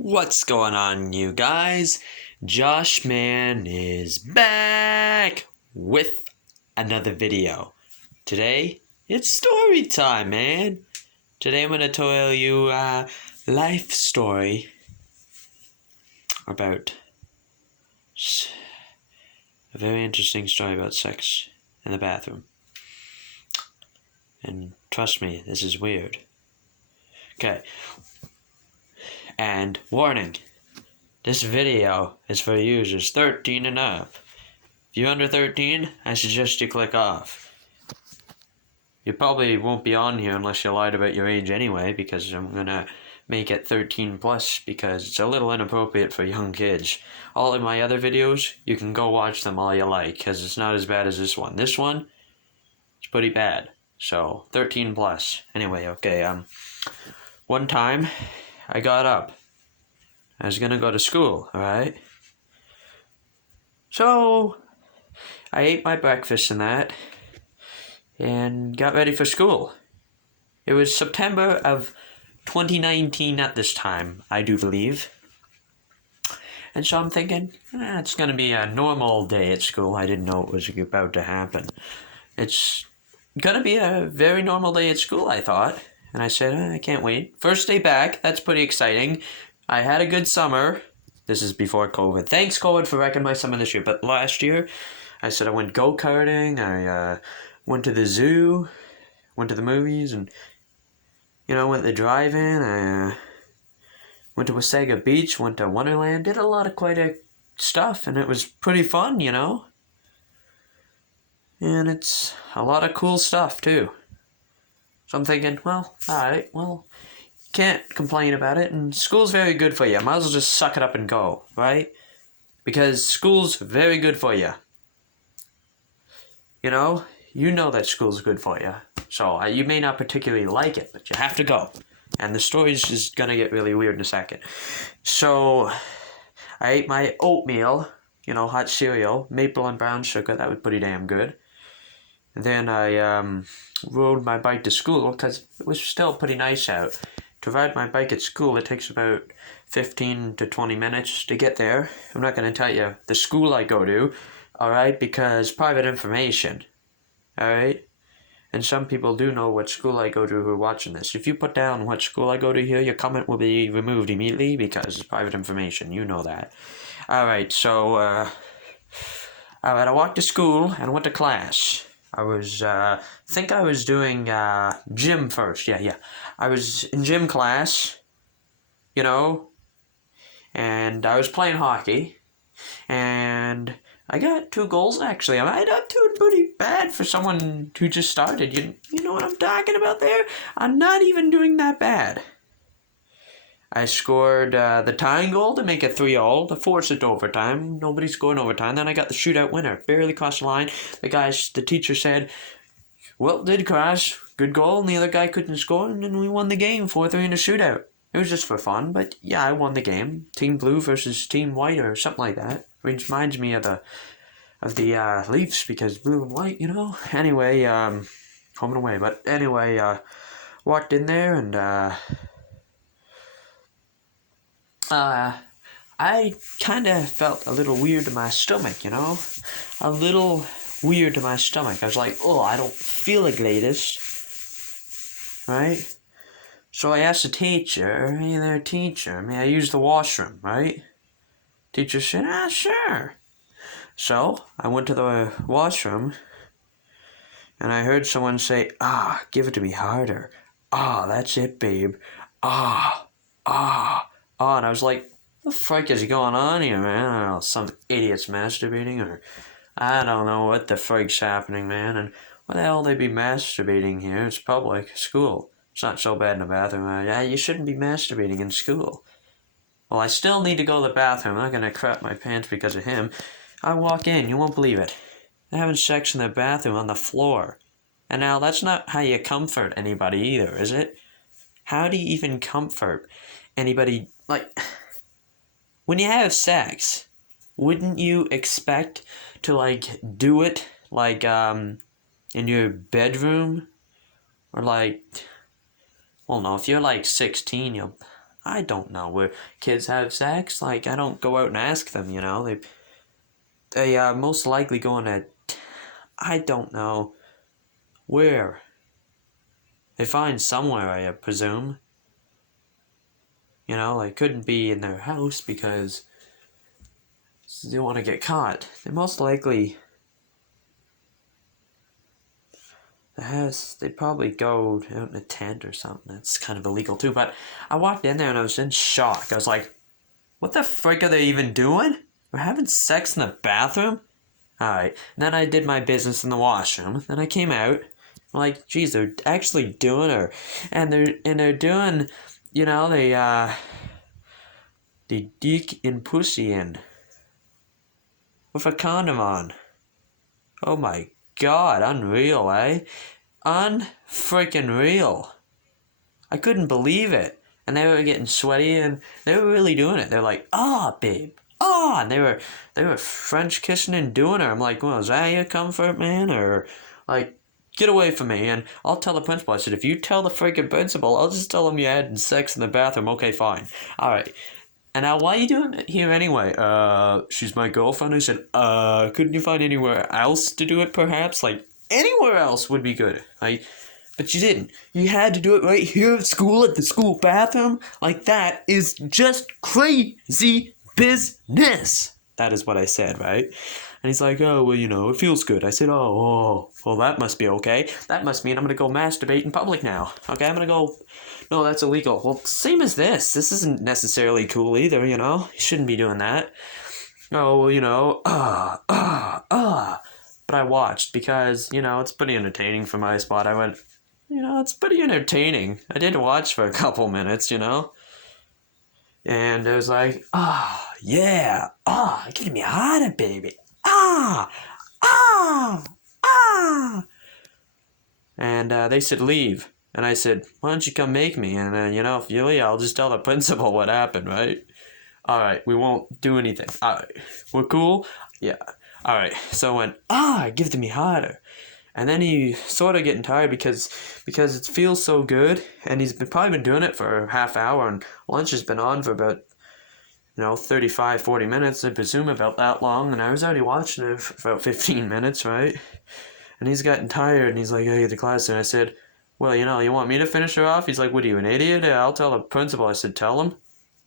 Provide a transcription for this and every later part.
What's going on, you guys? Josh Man is back with another video. Today, it's story time, man. Today I'm going to tell you a life story about a very interesting story about sex in the bathroom. And trust me, this is weird. Okay. And warning, this video is for users 13 and up. If you're under 13, I suggest you click off. You probably won't be on here unless you lied about your age anyway, because I'm gonna make it 13 plus because it's a little inappropriate for young kids. All of my other videos, you can go watch them all you like, because it's not as bad as this one. This one, it's pretty bad. So, 13 plus. Anyway, okay, one time, I got up. I was gonna go to school, alright? So, I ate my breakfast and that, and got ready for school. It was September of 2019 at this time, I do believe. And so I'm thinking, it's gonna be a normal day at school. I didn't know it was about to happen. It's gonna be a very normal day at school, I thought. And I said, I can't wait. First day back, that's pretty exciting. I had a good summer. This is before COVID. Thanks, COVID, for wrecking my summer this year. But last year, I said I went go-karting, I went to the zoo, went to the movies, and, went to the drive-in, I went to Wasaga Beach, went to Wonderland, did a lot of quite a stuff, and it was pretty fun, And it's a lot of cool stuff, too. So I'm thinking, well, alright, well, can't complain about it, and school's very good for you. Might as well just suck it up and go, right? Because school's very good for you. You know that school's good for you. So you may not particularly like it, but you have to go. And the story's just gonna get really weird in a second. So I ate my oatmeal, hot cereal, maple and brown sugar. That was pretty damn good. And then I rode my bike to school because it was still pretty nice out. To ride my bike at school, it takes about 15 to 20 minutes to get there. I'm not going to tell you the school I go to, alright, because private information, alright? And some people do know what school I go to who are watching this. If you put down what school I go to here, your comment will be removed immediately because it's private information. You know that. Alright, so, I walked to school and went to class. I was doing gym first. Yeah. I was in gym class, and I was playing hockey, and I got 2 goals actually. I'm not doing pretty bad for someone who just started. You know what I'm talking about there? I'm not even doing that bad. I scored the tying goal to make it 3-3, to force it to overtime. Nobody scored in overtime. Then I got the shootout winner. Barely crossed the line. The teacher said, well, it did cross. Good goal. And the other guy couldn't score. And then we won the game 4-3 in a shootout. It was just for fun. But yeah, I won the game. Team Blue versus Team White or something like that. Which reminds me of the Leafs because blue and white, Anyway, home and away. But anyway, walked in there and I kind of felt a little weird to my stomach, A little weird to my stomach. I was like, oh, I don't feel the greatest, right? So I asked the teacher, hey there, teacher, may I use the washroom, right? Teacher said, sure. So I went to the washroom, and I heard someone say, give it to me harder. That's it, babe. And I was like, what the frick is going on here, man? I don't know, some idiot's masturbating, or I don't know what the frick's happening, man. And why the hell they be masturbating here? It's public, school. It's not so bad in the bathroom. You shouldn't be masturbating in school. Well, I still need to go to the bathroom. I'm not going to crap my pants because of him. I walk in, you won't believe it. They're having sex in the bathroom on the floor. And now, that's not how you comfort anybody either, is it? How do you even comfort anybody? Like, when you have sex, wouldn't you expect to, do it, in your bedroom? Or, well, no, if you're like 16, I don't know where kids have sex. Like, I don't go out and ask them, you know. They are most likely going to, I don't know where. They find somewhere, I presume. You know, they couldn't be in their house because they want to get caught. They most likely, they'd probably go out in a tent or something. That's kind of illegal too. But I walked in there and I was in shock. I was like, what the frick are they even doing? We're having sex in the bathroom? Alright. Then I did my business in the washroom. Then I came out. I'm like, geez, they're actually doing her. And they're doing, you know, they dick and pussy in. With a condom on. Oh my god, unreal, eh? Unfreaking real. I couldn't believe it. And they were getting sweaty and they were really doing it. They're like, babe. And they were French kissing and doing her. I'm like, well, is that your comfort, man? Or like, get away from me. And I'll tell the principal. I said, if you tell the freaking principal, I'll just tell him you had sex in the bathroom. Okay, fine. Alright. And now, why are you doing it here anyway? She's my girlfriend. I said, couldn't you find anywhere else to do it, perhaps? Like, anywhere else would be good. But you didn't. You had to do it right here at school, at the school bathroom? Like, that is just crazy business. That is what I said, right? And he's like, oh, well, you know, it feels good. I said, well, that must be okay. That must mean I'm going to go masturbate in public now. Okay, I'm going to go... No, that's illegal. Well, same as this. This isn't necessarily cool either, you know? You shouldn't be doing that. Oh, well, you know, But I watched because, you know, it's pretty entertaining for my spot. I went, you know, it's pretty entertaining. I did watch for a couple minutes, you know? And it was like, yeah, give me harder, baby. And they said, leave. And I said, why don't you come make me? And then, you know, if you leave, I'll just tell the principal what happened, right? Alright, we won't do anything. Alright, we're cool? Yeah. Alright, so I went, give it to me harder. And then he sort of getting tired because it feels so good. And he's probably been doing it for a half hour. And lunch has been on for about, 35, 40 minutes. I presume about that long. And I was already watching it for about 15 minutes, right? And he's gotten tired. And he's like, I get to class. And I said, well, you want me to finish her off? He's like, what are you, an idiot? Yeah, I'll tell the principal. I said, tell him.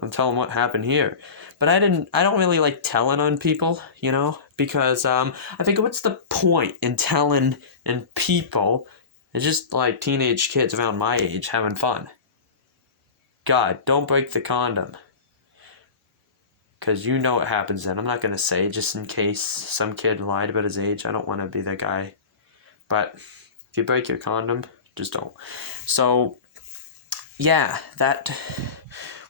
I'm telling what happened here. But I don't really like telling on people, because I think what's the point in telling in people? It's just like teenage kids around my age having fun. God, don't break the condom. Because you know what happens then. I'm not going to say just in case some kid lied about his age. I don't want to be that guy. But if you break your condom, just don't. So, yeah, that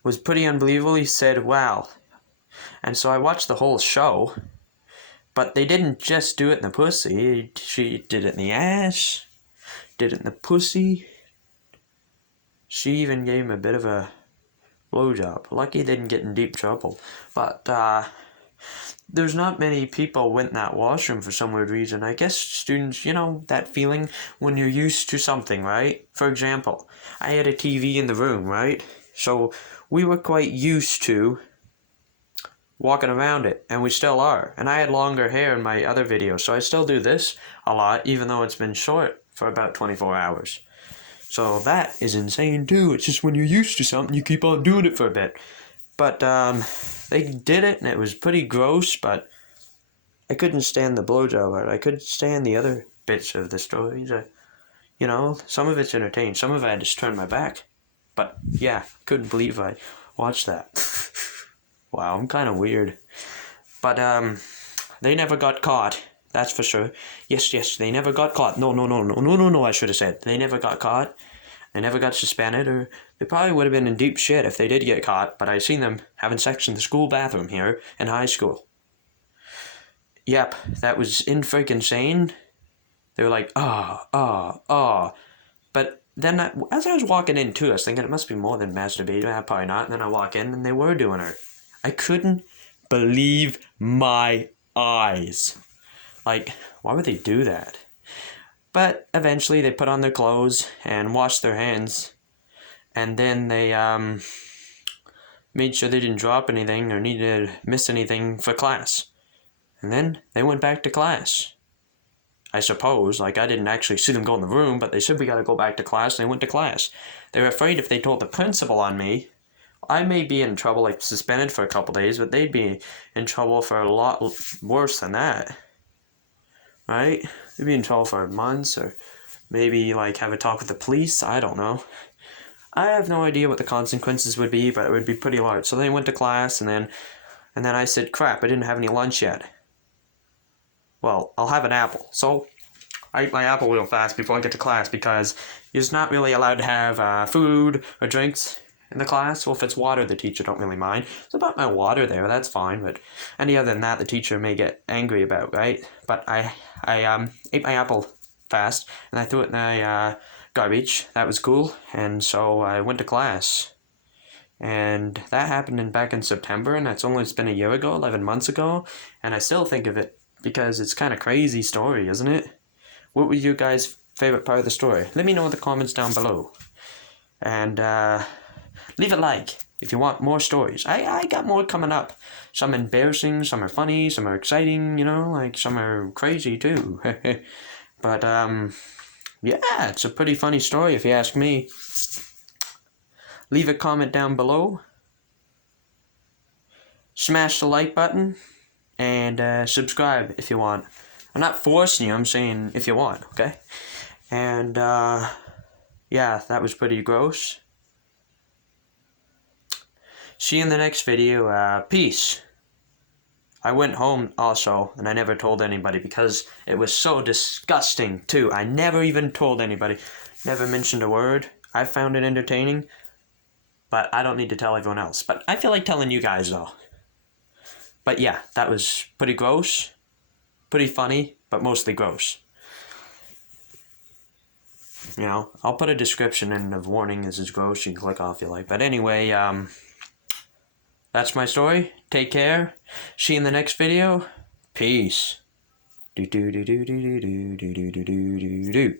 was pretty unbelievable. He said, wow. And so I watched the whole show. But they didn't just do it in the pussy. She did it in the ass. Did it in the pussy. She even gave him a bit of a blowjob. Lucky he didn't get in deep trouble. But there's not many people went in that washroom for some weird reason. I guess students, that feeling when you're used to something, right? For example, I had a TV in the room, right? So we were quite used to walking around it, and we still are. And I had longer hair in my other videos, so I still do this a lot, even though it's been short for about 24 hours. So that is insane too. It's just when you're used to something, you keep on doing it for a bit. But they did it, and it was pretty gross, but I couldn't stand the blowjob part. I couldn't stand the other bits of the stories. Some of it's entertaining. Some of it I just turned my back. But yeah, couldn't believe I watched that. Wow, I'm kind of weird. But they never got caught. That's for sure. Yes, they never got caught. No, I should have said. They never got caught. They never got suspended, or they probably would have been in deep shit if they did get caught, but I seen them having sex in the school bathroom here in high school. Yep, that was freaking insane. They were like, But then, as I was walking in too, I was thinking it must be more than masturbating. Probably not. And then I walk in, and they were doing her. I couldn't believe my eyes. Like, why would they do that? But eventually they put on their clothes and washed their hands. and then they made sure they didn't drop anything or needed to miss anything for class. And then they went back to class. I suppose, like, I didn't actually see them go in the room, but they said we gotta go back to class, and they went to class. They were afraid if they told the principal on me, I may be in trouble, like suspended for a couple days, but they'd be in trouble for a lot worse than that. Right? They'd be in trouble for months, or maybe, like, have a talk with the police. I don't know. I have no idea what the consequences would be, but it would be pretty large. So they went to class, and then I said, crap, I didn't have any lunch yet. Well, I'll have an apple. So I ate my apple real fast before I get to class, because you're just not really allowed to have food or drinks in the class. Well, if it's water, the teacher don't really mind. So about my water there, that's fine, but any other than that, the teacher may get angry about, right? But I ate my apple fast, and I threw it in the garbage. That was cool, and so I went to class. And that happened back in September, and that's only been a year ago, 11 months ago, and I still think of it because it's kind of crazy story, isn't it? What was your guys' favorite part of the story? Let me know in the comments down below. And leave a like if you want more stories. I got more coming up. Some embarrassing, some are funny, some are exciting, you know, like some are crazy too. But yeah, it's a pretty funny story if you ask me. Leave a comment down below. Smash the like button. And subscribe if you want. I'm not forcing you, I'm saying if you want, okay? And yeah, that was pretty gross. See you in the next video. Peace. I went home also, and I never told anybody because it was so disgusting too. I never even told anybody. Never mentioned a word. I found it entertaining, but I don't need to tell everyone else. But I feel like telling you guys though. But yeah, that was pretty gross, pretty funny, but mostly gross. You know, I'll put a description and a warning. This is gross. You can click off if you like. But anyway, that's my story. Take care. See you in the next video. Peace. Do do do do do do do do do do do do.